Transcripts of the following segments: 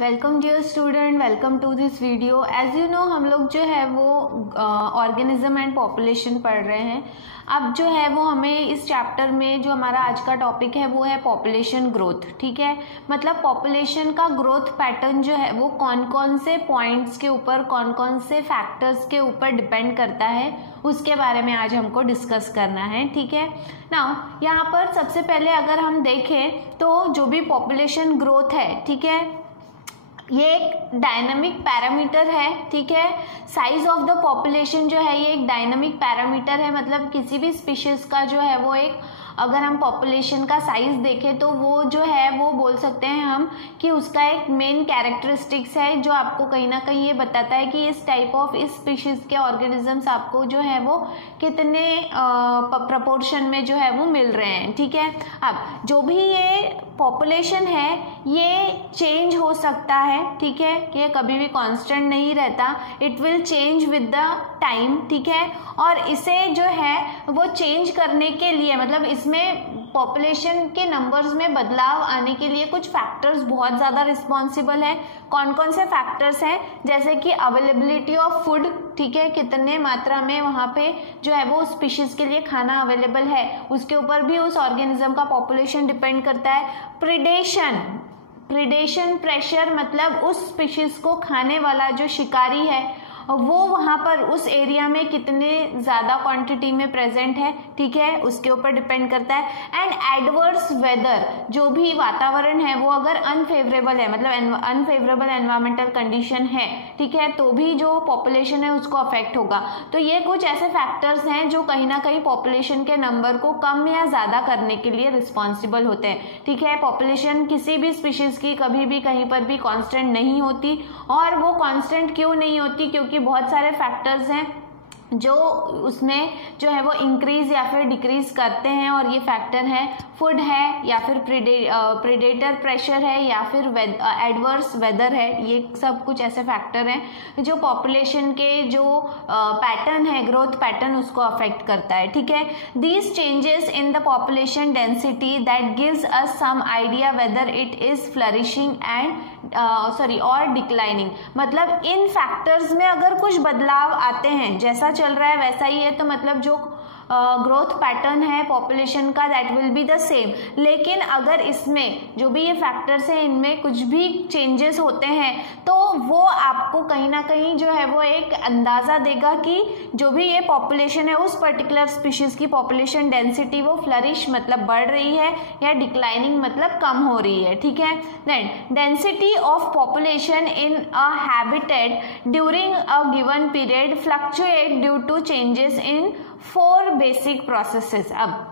Welcome dear student, welcome to this video. As you know हम लोग जो है वो ऑर्गेनिज्म एंड पॉपुलेशन पढ़ रहे हैं। अब जो है वो हमें इस चैप्टर में जो हमारा आज का टॉपिक है वो है पॉपुलेशन ग्रोथ। ठीक है, मतलब पॉपुलेशन का ग्रोथ पैटर्न जो है वो कौन कौन से पॉइंट्स के ऊपर, कौन कौन से फैक्टर्स के ऊपर डिपेंड करता है, उसके बारे में आज हमको डिस्कस करना है। ठीक है ना, यहाँ पर सबसे पहले अगर हम देखें तो जो भी पॉपुलेशन ग्रोथ है, ठीक है, ये एक डायनामिक पैरामीटर है। ठीक है, साइज ऑफ द पॉपुलेशन जो है ये एक डायनामिक पैरामीटर है। मतलब किसी भी स्पीशीज का जो है वो एक, अगर हम पॉपुलेशन का साइज देखें तो वो जो है वो बोल सकते हैं हम कि उसका एक मेन कैरेक्टरिस्टिक्स है जो आपको कहीं ना कहीं ये बताता है कि इस टाइप ऑफ, इस स्पीशीज के ऑर्गेनिजम्स आपको जो है वो कितने प्रपोर्शन में जो है वो मिल रहे हैं। ठीक है, अब जो भी ये पॉपुलेशन है ये चेंज हो सकता है। ठीक है, ये कभी भी कांस्टेंट नहीं रहता, it will change with the time. ठीक है, और इसे जो है वो चेंज करने के लिए, मतलब इसमें पॉपुलेशन के नंबर्स में बदलाव आने के लिए कुछ फैक्टर्स बहुत ज़्यादा रिस्पॉन्सिबल है। कौन कौन से फैक्टर्स हैं, जैसे कि अवेलेबिलिटी ऑफ फूड। ठीक है, कितने मात्रा में वहाँ पे जो है वो स्पीशीज के लिए खाना अवेलेबल है, उसके ऊपर भी उस ऑर्गेनिज्म का पॉपुलेशन डिपेंड करता है। प्रिडेशन प्रेशर, मतलब उस स्पीशीज को खाने वाला जो शिकारी है वो वहां पर उस एरिया में कितने ज्यादा क्वांटिटी में प्रेजेंट है, ठीक है, उसके ऊपर डिपेंड करता है। एंड एडवर्स वेदर, जो भी वातावरण है वो अगर अनफेवरेबल है, मतलब अनफेवरेबल एनवायरमेंटल कंडीशन है, ठीक है, तो भी जो पॉपुलेशन है उसको अफेक्ट होगा। तो ये कुछ ऐसे फैक्टर्स हैं जो कहीं ना कहीं पॉपुलेशन के नंबर को कम या ज्यादा करने के लिए रिस्पॉन्सिबल होते हैं। ठीक है, पॉपुलेशन किसी भी स्पीशीज की कभी भी कहीं पर भी कांस्टेंट नहीं होती, और वो कांस्टेंट क्यों नहीं होती, क्योंकि बहुत सारे फैक्टर्स हैं जो उसमें जो है वो इंक्रीज या फिर डिक्रीज करते हैं। और ये फैक्टर है फूड है, या फिर प्रेडेटर प्रेशर है, या फिर एडवर्स वेदर है। ये सब कुछ ऐसे फैक्टर हैं जो पॉपुलेशन के जो पैटर्न है, ग्रोथ पैटर्न, उसको अफेक्ट करता है। ठीक है, these changes in the population density that gives us some idea whether it is flourishing and और डिक्लाइनिंग। मतलब इन फैक्टर्स में अगर कुछ बदलाव आते हैं, जैसा चल रहा है वैसा ही है, तो मतलब जो ग्रोथ पैटर्न है पॉपुलेशन का that will be the same. लेकिन अगर इसमें जो भी ये फैक्टर्स हैं इनमें कुछ भी चेंजेस होते हैं तो वो आपको कहीं ना कहीं जो है वो एक अंदाजा देगा कि जो भी ये पॉपुलेशन है उस पर्टिकुलर स्पीशीज की पॉपुलेशन डेंसिटी वो फ्लरिश मतलब बढ़ रही है, या डिक्लाइनिंग मतलब कम हो रही है। ठीक है, then density of population in a habitat during a given period fluctuate due to changes in 4 basic processes. अब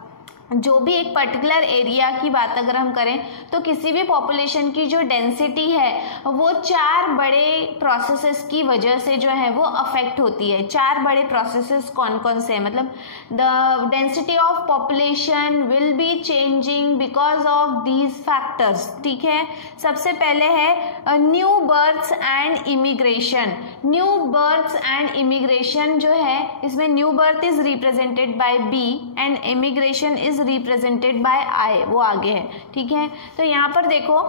जो भी एक पर्टिकुलर एरिया की बात अगर हम करें तो किसी भी पॉपुलेशन की जो डेंसिटी है वो 4 बड़े प्रोसेसेस की वजह से जो है वो अफेक्ट होती है। 4 बड़े प्रोसेसेस कौन कौन से हैं, मतलब the density of population will be changing because of these factors. ठीक है, सबसे पहले है new births and immigration. New births and immigration जो है, इसमें new birth is represented by B and immigration is represented by I, वो आगे है। ठीक है, तो यहाँ पर देखो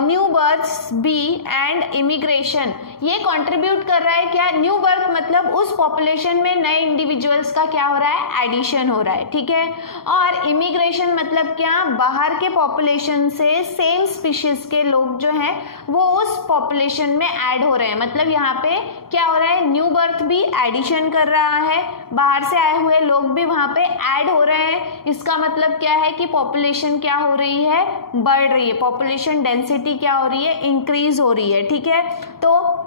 new births B and immigration ये कंट्रीब्यूट कर रहा है क्या, न्यू बर्थ मतलब उस पॉपुलेशन में नए इंडिविजुअल्स का क्या हो रहा है, एडिशन हो रहा है। ठीक है, और इमिग्रेशन मतलब क्या, बाहर के पॉपुलेशन से सेम स्पीशीज के लोग जो हैं वो उस पॉपुलेशन में ऐड हो रहे हैं। मतलब यहाँ पे क्या हो रहा है, न्यू बर्थ भी एडिशन कर रहा है, बाहर से आए हुए लोग भी वहां पे ऐड हो रहे हैं। इसका मतलब क्या है कि पॉपुलेशन क्या हो रही है, बढ़ रही है, पॉपुलेशन डेंसिटी क्या हो रही है, इंक्रीज हो रही है। ठीक है, तो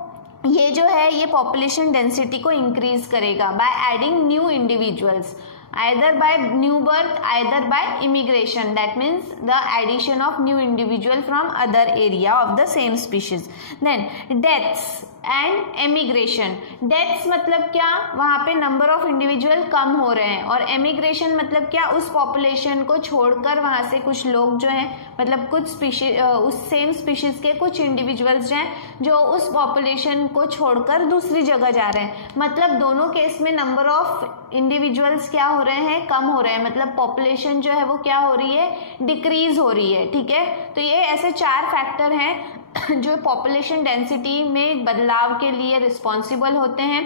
ये जो है ये पॉपुलेशन डेंसिटी को इंक्रीज करेगा by adding new individuals, either by new birth, either by immigration, that means the addition of new individual from other area of the same species. Then deaths and emigration. Deaths मतलब क्या, वहां पे number of individual कम हो रहे हैं, और emigration मतलब क्या, उस पॉपुलेशन को छोड़कर वहां से कुछ लोग जो हैं, मतलब कुछ स्पीशीज, उस सेम स्पीशीज के कुछ इंडिविजुअल्स हैं जो उस पॉपुलेशन को छोड़कर दूसरी जगह जा रहे हैं। मतलब दोनों केस में नंबर ऑफ इंडिविजुअल्स क्या हो रहे हैं, कम हो रहे हैं, मतलब पॉपुलेशन जो है वो क्या हो रही है, डिक्रीज हो रही है। ठीक है, तो ये ऐसे 4 फैक्टर हैं जो पॉपुलेशन डेंसिटी में बदलाव के लिए रिस्पॉन्सिबल होते हैं,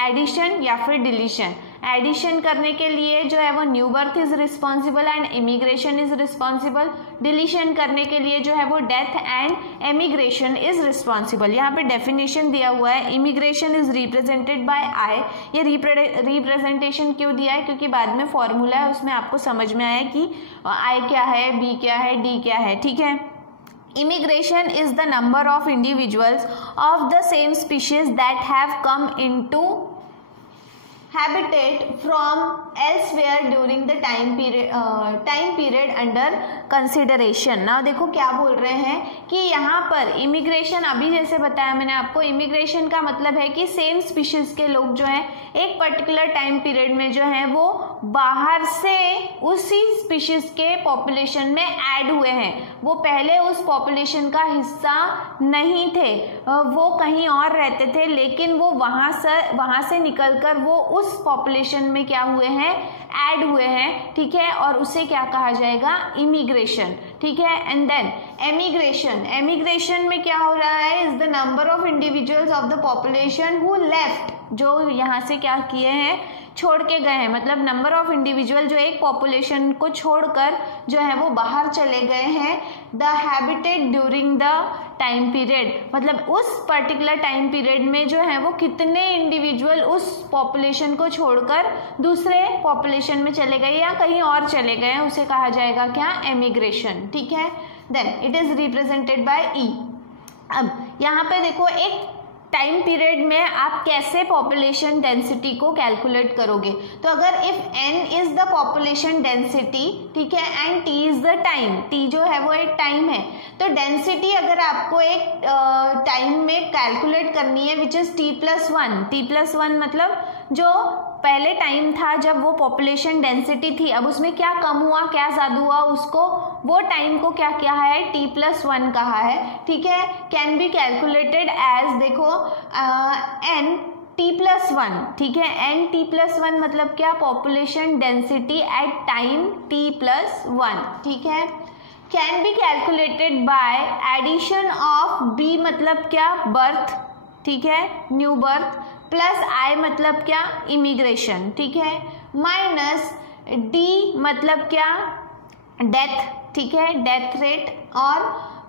एडिशन या फिर डिलीशन। एडिशन करने के लिए जो है वो new birth is responsible and immigration is responsible. Deletion करने के लिए जो है वो death and emigration is responsible. यहाँ पे डेफिनेशन दिया हुआ है, इमिग्रेशन इज रिप्रेजेंटेड बाय आई। ये रिप्रेजेंटेशन क्यों दिया है, क्योंकि बाद में फॉर्मूला है उसमें आपको समझ में आया कि आई क्या है, बी क्या है, डी क्या है, ठीक है। Immigration is the number of individuals of the same species that have come into habitat from elsewhere during the time period under consideration। now देखो क्या बोल रहे हैं कि यहाँ पर इमिग्रेशन, अभी जैसे बताया मैंने आपको, इमिग्रेशन का मतलब है कि सेम स्पीशीज के लोग जो हैं एक पर्टिकुलर टाइम पीरियड में जो है वो बाहर से उसी स्पीशीज के पॉपुलेशन में ऐड हुए हैं। वो पहले उस पॉपुलेशन का हिस्सा नहीं थे, वो कहीं और रहते थे, लेकिन वो वहां से निकलकर वो उस पॉपुलेशन में क्या हुए हैं, ऐड हुए हैं, ठीक है। और उसे क्या कहा जाएगा, इमिग्रेशन, ठीक है। एंड देन एमिग्रेशन, एमिग्रेशन में क्या हो रहा है, is the number of individuals of the population who left, जो यहाँ से क्या किए हैं, छोड़ के गए हैं। मतलब नंबर ऑफ इंडिविजुअल जो एक पॉपुलेशन को छोड़कर जो है वो बाहर चले गए हैं, the habitat during the time period, मतलब उस पर्टिकुलर टाइम पीरियड में जो है वो कितने इंडिविजुअल उस पॉपुलेशन को छोड़कर दूसरे पॉपुलेशन में चले गए या कहीं और चले गए, उसे कहा जाएगा क्या, एमिग्रेशन, ठीक है। Then it is represented by E. अब यहाँ पे देखो, एक टाइम पीरियड में आप कैसे पॉपुलेशन डेंसिटी को कैलकुलेट करोगे। तो अगर if n is the population density, ठीक है, and t is the time, t जो है वो एक टाइम है, तो डेंसिटी अगर आपको एक टाइम में कैलकुलेट करनी है विच इज t+1, t+1 मतलब जो पहले टाइम था जब वो पॉपुलेशन डेंसिटी थी, अब उसमें क्या कम हुआ, क्या ज्यादा हुआ, उसको वो टाइम को क्या किया है, t+1 कहा है, ठीक है। कैन बी कैलकुलेटेड एज, देखो n t+1, ठीक है, n t+1 मतलब क्या, population density at time t+1, ठीक है। Can be calculated by addition of b मतलब क्या, बर्थ, ठीक है, न्यू बर्थ, प्लस आई मतलब क्या, इमिग्रेशन, ठीक है, माइनस डी मतलब क्या, डेथ, ठीक है, डेथ रेट, और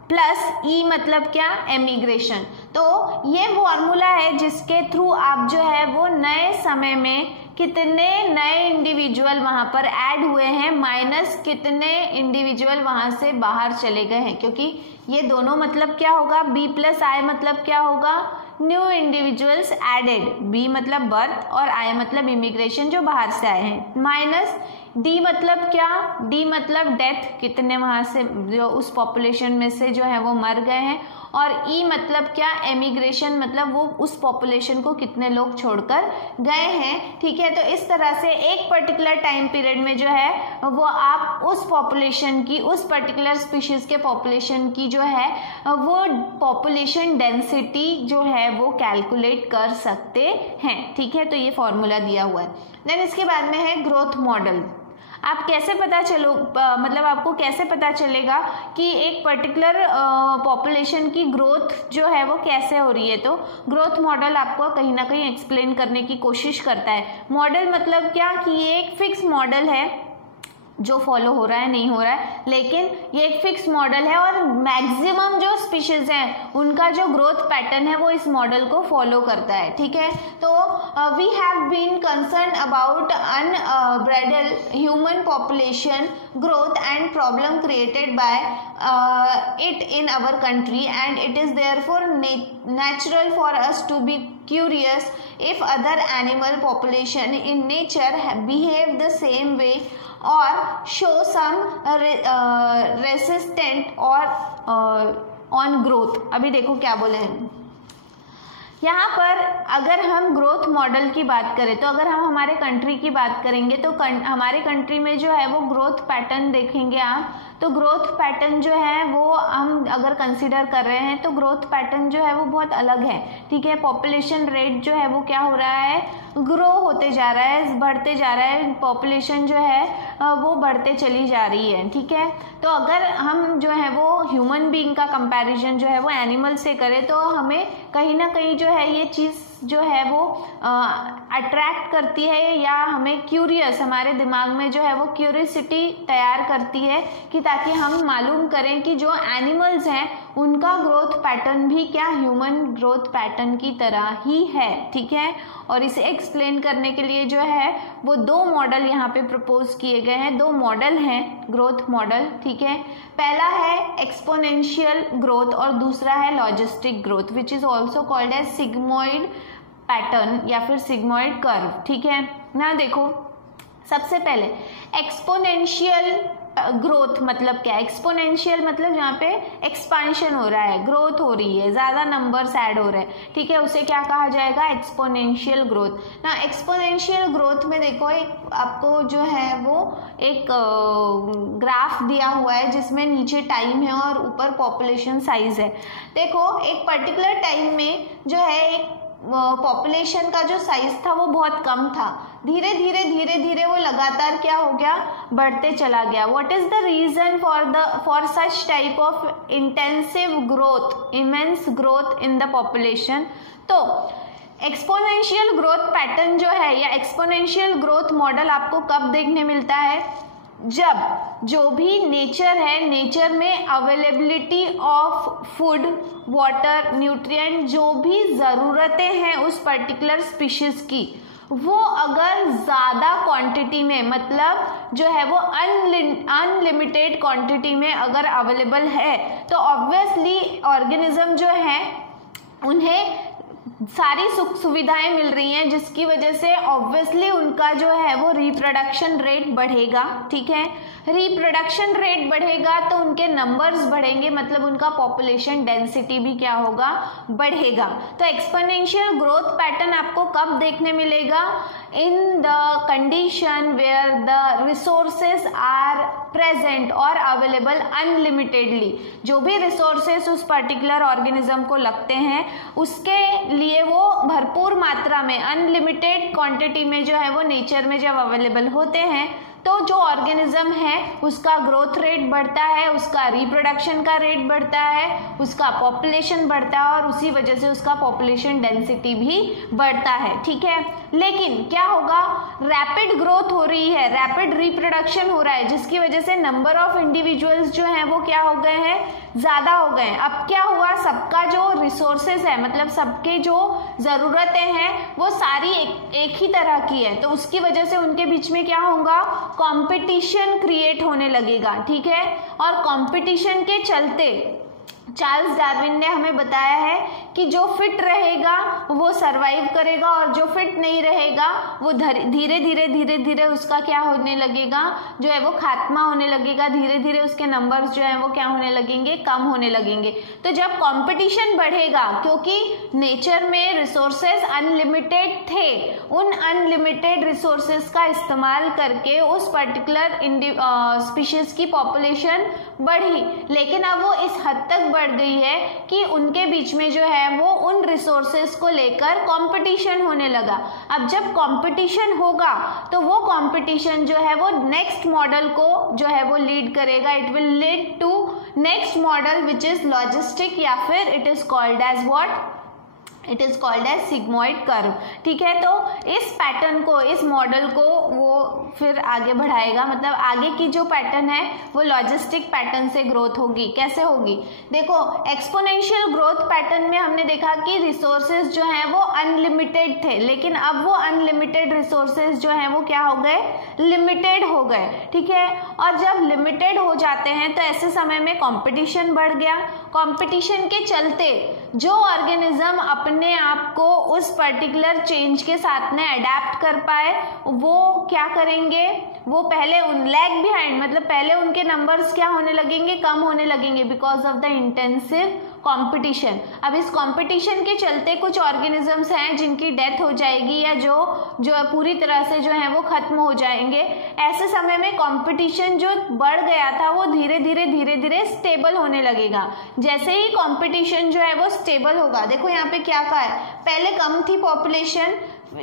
प्लस ई मतलब क्या, एमिग्रेशन। तो ये फॉर्मूला है जिसके थ्रू आप जो है वो नए समय में कितने नए इंडिविजुअल वहां पर ऐड हुए हैं माइनस कितने इंडिविजुअल वहां से बाहर चले गए हैं, क्योंकि ये दोनों मतलब क्या होगा, बी प्लस आई मतलब क्या होगा, न्यू इंडिविजुअल्स एडेड, बी मतलब बर्थ और आई मतलब इमिग्रेशन जो बाहर से आए हैं, माइनस डी मतलब क्या, डी मतलब डेथ, कितने वहां से जो उस पॉपुलेशन में से जो है वो मर गए हैं, और ई मतलब क्या, एमिग्रेशन मतलब वो उस पॉपुलेशन को कितने लोग छोड़कर गए हैं, ठीक है। तो इस तरह से एक पर्टिकुलर टाइम पीरियड में जो है वो आप उस पॉपुलेशन की, उस पर्टिकुलर स्पीशीज के पॉपुलेशन की जो है वो पॉपुलेशन डेंसिटी जो है वो कैलकुलेट कर सकते हैं, ठीक है। तो ये फॉर्मूला दिया हुआ है। देन इसके बाद में है ग्रोथ मॉडल। आप कैसे पता मतलब आपको कैसे पता चलेगा कि एक पर्टिकुलर पॉपुलेशन की ग्रोथ जो है वो कैसे हो रही है। तो ग्रोथ मॉडल आपको कहीं ना कहीं एक्सप्लेन करने की कोशिश करता है। मॉडल मतलब क्या कि ये एक फिक्स मॉडल है जो फॉलो हो रहा है, नहीं हो रहा है, लेकिन ये एक फिक्स मॉडल है और मैक्सिमम जो स्पीशीज हैं उनका जो ग्रोथ पैटर्न है वो इस मॉडल को फॉलो करता है, ठीक है। तो we have been concern about unbridled human population growth and problem created by it in our country, and it is therefore natural for us to be curious if other animal population in nature behave the same way or show some resistant or on growth। अभी देखो क्या बोले हैं यहाँ पर। अगर हम growth model की बात करें तो अगर हम हमारे कंट्री की बात करेंगे तो हमारे कंट्री में जो है वो ग्रोथ पैटर्न देखेंगे आप तो ग्रोथ पैटर्न जो है वो हम अगर कंसीडर कर रहे हैं तो ग्रोथ पैटर्न जो है वो बहुत अलग है, ठीक है। पॉपुलेशन रेट जो है वो क्या हो रहा है, ग्रो होते जा रहा है, बढ़ते जा रहा है, पॉपुलेशन जो है वो बढ़ते चली जा रही है, ठीक है। तो अगर हम जो है वो ह्यूमन बीइंग का कंपैरिजन जो है वो एनिमल से करें तो हमें कहीं ना कहीं जो है ये चीज़ जो है वो अट्रैक्ट करती है, या हमें क्यूरियस, हमारे दिमाग में जो है वो क्यूरियसिटी तैयार करती है कि ताकि हम मालूम करें कि जो एनिमल्स हैं उनका ग्रोथ पैटर्न भी क्या ह्यूमन ग्रोथ पैटर्न की तरह ही है, ठीक है। और इसे एक्सप्लेन करने के लिए जो है वो दो मॉडल यहाँ पे प्रपोज किए गए हैं, दो मॉडल हैं ग्रोथ मॉडल, ठीक है। पहला है एक्सपोनेंशियल ग्रोथ और दूसरा है logistic growth, which is also called as sigmoid pattern या फिर सिग्मॉइड कर्व, ठीक है ना। देखो सबसे पहले एक्सपोनेंशियल ग्रोथ मतलब क्या है, एक्सपोनेंशियल मतलब जहाँ पे एक्सपांशन हो रहा है, ग्रोथ हो रही है, ज़्यादा नंबर्स ऐड हो रहे हैं, ठीक है, उसे क्या कहा जाएगा, एक्सपोनेंशियल ग्रोथ ना। एक्सपोनेंशियल ग्रोथ में देखो एक आपको जो है वो एक ग्राफ दिया हुआ है जिसमें नीचे टाइम है और ऊपर पॉपुलेशन साइज है। देखो एक पर्टिकुलर टाइम में जो है एक पॉपुलेशन का जो साइज था वो बहुत कम था, धीरे धीरे वो लगातार क्या हो गया, बढ़ते चला गया। What is the reason for such type of intensive growth, immense growth in the population. तो एक्सपोनेंशियल ग्रोथ पैटर्न जो है या एक्सपोनेंशियल ग्रोथ मॉडल आपको कब देखने मिलता है, जब जो भी नेचर है, नेचर में availability of food, water, nutrient, जो भी ज़रूरतें हैं उस पर्टिकुलर स्पीशीज की, वो अगर ज़्यादा क्वांटिटी में, मतलब जो है वो अनलिमिटेड क्वांटिटी में अगर अवेलेबल है, तो ऑब्वियसली ऑर्गेनिज्म जो है उन्हें सारी सुख सुविधाएं मिल रही हैं, जिसकी वजह से ऑब्वियसली उनका जो है वो रिप्रोडक्शन रेट बढ़ेगा, ठीक है। रिप्रोडक्शन रेट बढ़ेगा तो उनके नंबर्स बढ़ेंगे, मतलब उनका पॉपुलेशन डेंसिटी भी क्या होगा, बढ़ेगा। तो एक्सपोनेंशियल ग्रोथ पैटर्न आपको कब देखने मिलेगा, in the condition where the resources are present और अवेलेबल अनलिमिटेडली। जो भी रिसोर्सेज उस पर्टिकुलर ऑर्गेनिज्म को लगते हैं उसके लिए वो भरपूर मात्रा में, अनलिमिटेड क्वांटिटी में जो है वो नेचर में जब अवेलेबल होते हैं तो जो ऑर्गेनिज्म है उसका ग्रोथ रेट बढ़ता है, उसका रिप्रोडक्शन का रेट बढ़ता है, उसका पॉपुलेशन बढ़ता है और उसी वजह से उसका पॉपुलेशन डेंसिटी भी बढ़ता है, ठीक है। लेकिन क्या होगा, रैपिड ग्रोथ हो रही है, रैपिड रिप्रोडक्शन हो रहा है, जिसकी वजह से नंबर ऑफ इंडिविजुअल्स जो हैं वो क्या हो गए हैं, ज़्यादा हो गए हैं। अब क्या हुआ, सबका जो रिसोर्सेज है, मतलब सबके जो ज़रूरतें हैं वो सारी एक ही तरह की है, तो उसकी वजह से उनके बीच में क्या होगा, कंपटीशन क्रिएट होने लगेगा, ठीक है। और कंपटीशन के चलते चार्ल्स डार्विन ने हमें बताया है कि जो फिट रहेगा वो सरवाइव करेगा और जो फिट नहीं रहेगा वो धीरे धीरे उसका क्या होने लगेगा, जो है वो खात्मा होने लगेगा, धीरे धीरे उसके नंबर्स जो है वो क्या होने लगेंगे, कम होने लगेंगे। तो जब कंपटीशन बढ़ेगा, क्योंकि नेचर में रिसोर्सेज अनलिमिटेड थे, उन अनलिमिटेड रिसोर्सेज का इस्तेमाल करके उस पर्टिकुलर स्पीशीज की पॉपुलेशन बढ़ी, लेकिन अब वो इस हद तक बढ़ गई है कि उनके बीच में जो है वो उन रिसोर्सेज को लेकर कंपटीशन होने लगा। अब जब कंपटीशन होगा तो वो कंपटीशन जो है वो नेक्स्ट मॉडल को जो है वो लीड करेगा, it will lead to next model which is logistic, या फिर it is called as what, it is called as sigmoid curve, ठीक है। तो इस पैटर्न को, इस मॉडल को वो फिर आगे बढ़ाएगा, मतलब आगे की जो पैटर्न है वो लॉजिस्टिक पैटर्न से ग्रोथ होगी। कैसे होगी, देखो एक्सपोनेंशियल ग्रोथ पैटर्न में हमने देखा कि रिसोर्सेज जो हैं वो अनलिमिटेड थे, लेकिन अब वो अनलिमिटेड रिसोर्सेज जो हैं वो क्या हो गए, लिमिटेड हो गए, ठीक है। और जब लिमिटेड हो जाते हैं तो ऐसे समय में कंपटीशन बढ़ गया। कंपटीशन के चलते जो ऑर्गेनिज्म अपने आप को उस पर्टिकुलर चेंज के साथ में अडेप्ट कर पाए वो क्या करेंगे, वो पहले उन लैग बिहाइंड, मतलब पहले उनके नंबर्स क्या होने लगेंगे, कम होने लगेंगे, because of the intensive competition. अब इस कंपटीशन के चलते कुछ ऑर्गेनिजम्स हैं जिनकी डेथ हो जाएगी या जो पूरी तरह से जो है वो खत्म हो जाएंगे। ऐसे समय में कंपटीशन जो बढ़ गया था वो धीरे धीरे स्टेबल होने लगेगा। जैसे ही कंपटीशन जो है वो स्टेबल होगा, देखो यहाँ पे क्या कहा है, पहले कम थी पॉपुलेशन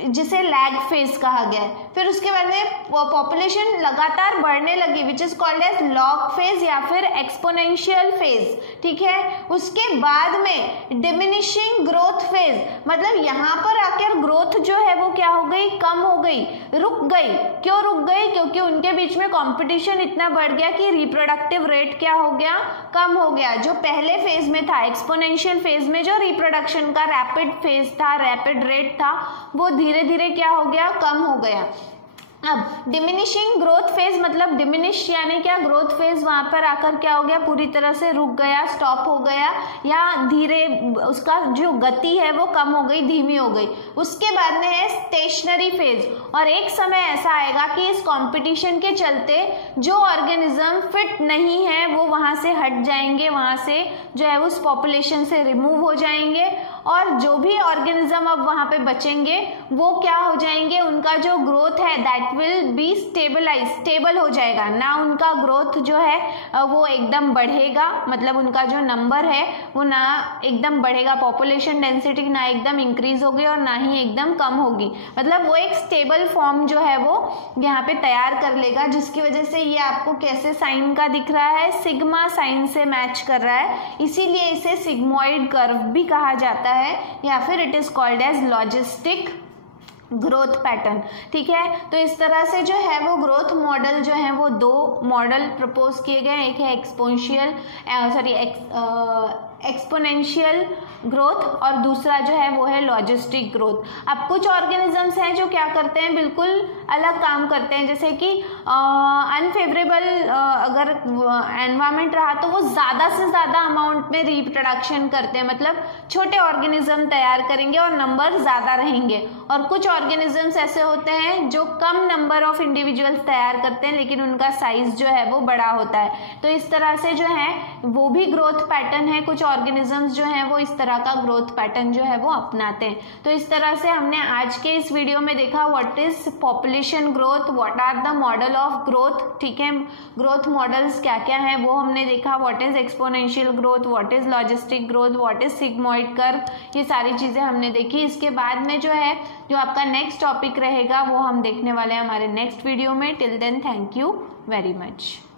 जिसे लैग फेज कहा गया है, फिर उसके बाद में पॉपुलेशन लगातार बढ़ने लगी which is called as log phase या फिर एक्सपोनेंशियल फेज, ठीक है। उसके बाद में डिमिनिशिंग ग्रोथ फेज, मतलब यहाँ पर आकर ग्रोथ जो है वो क्या हो गई, कम हो गई, रुक गई। क्यों रुक गई? क्योंकि उनके बीच में कंपटीशन इतना बढ़ गया कि रिप्रोडक्टिव रेट क्या हो गया, कम हो गया। जो पहले फेज में था एक्सपोनेंशियल फेज में जो रिप्रोडक्शन का रैपिड फेज था, रैपिड रेट था, वो धीरे धीरे क्या हो गया, कम हो गया। अब डिमिनिशिंग ग्रोथ फेज मतलब डिमिनिश यानी क्या, ग्रोथ फेज वहां पर आकर क्या हो गया, पूरी तरह से रुक गया, स्टॉप हो गया, या धीरे उसका जो गति है वो कम हो गई, धीमी हो गई। उसके बाद में है स्टेशनरी फेज, और एक समय ऐसा आएगा कि इस कंपटीशन के चलते जो ऑर्गेनिज्म फिट नहीं है वो वहां से हट जाएंगे, वहां से जो है उस पॉपुलेशन से रिमूव हो जाएंगे, और जो भी ऑर्गेनिज्म अब वहां पे बचेंगे वो क्या हो जाएंगे, उनका जो ग्रोथ है that will be stabilize, stable हो जाएगा ना, उनका ग्रोथ जो है वो एकदम बढ़ेगा, मतलब उनका जो नंबर है वो ना एकदम बढ़ेगा, पॉपुलेशन डेंसिटी ना एकदम इंक्रीज होगी और ना ही एकदम कम होगी, मतलब वो एक स्टेबल फॉर्म जो है वो यहाँ पे तैयार कर लेगा, जिसकी वजह से ये आपको कैसे साइन का दिख रहा है, सिग्मा साइन से मैच कर रहा है, इसीलिए इसे सिग्मोइड कर्व भी कहा जाता है, या फिर it is called as logistic growth pattern, ठीक है। तो इस तरह से जो है वो ग्रोथ मॉडल जो है वो दो मॉडल प्रपोज किए गए, एक है एक्सपोनेंशियल ग्रोथ और दूसरा जो है वो है लॉजिस्टिक ग्रोथ। अब कुछ ऑर्गेनिजम्स हैं जो क्या करते हैं, बिल्कुल अलग काम करते हैं, जैसे कि अनफेवरेबल अगर एनवायरमेंट रहा तो वो ज़्यादा से ज़्यादा अमाउंट में रिप्रोडक्शन करते हैं, मतलब छोटे ऑर्गेनिज्म तैयार करेंगे और नंबर ज़्यादा रहेंगे। और कुछ ऑर्गेनिजम्स ऐसे होते हैं जो कम नंबर ऑफ इंडिविजुअल्स तैयार करते हैं लेकिन उनका साइज जो है वो बड़ा होता है। तो इस तरह से जो है वो भी ग्रोथ पैटर्न है, कुछ ऑर्गेनिजम्स जो हैं वो इस तरह का ग्रोथ पैटर्न जो है वो अपनाते हैं। तो इस तरह से हमने आज के इस वीडियो में देखा what is population growth, what are the model of growth, ठीक है, ग्रोथ मॉडल्स क्या क्या हैं वो हमने देखा, what is exponential growth, what is logistic growth, what is sigmoid curve, ये सारी चीजें हमने देखी। इसके बाद में जो है जो आपका नेक्स्ट टॉपिक रहेगा वो हम देखने वाले हैं हमारे नेक्स्ट वीडियो में। Till then thank you very much.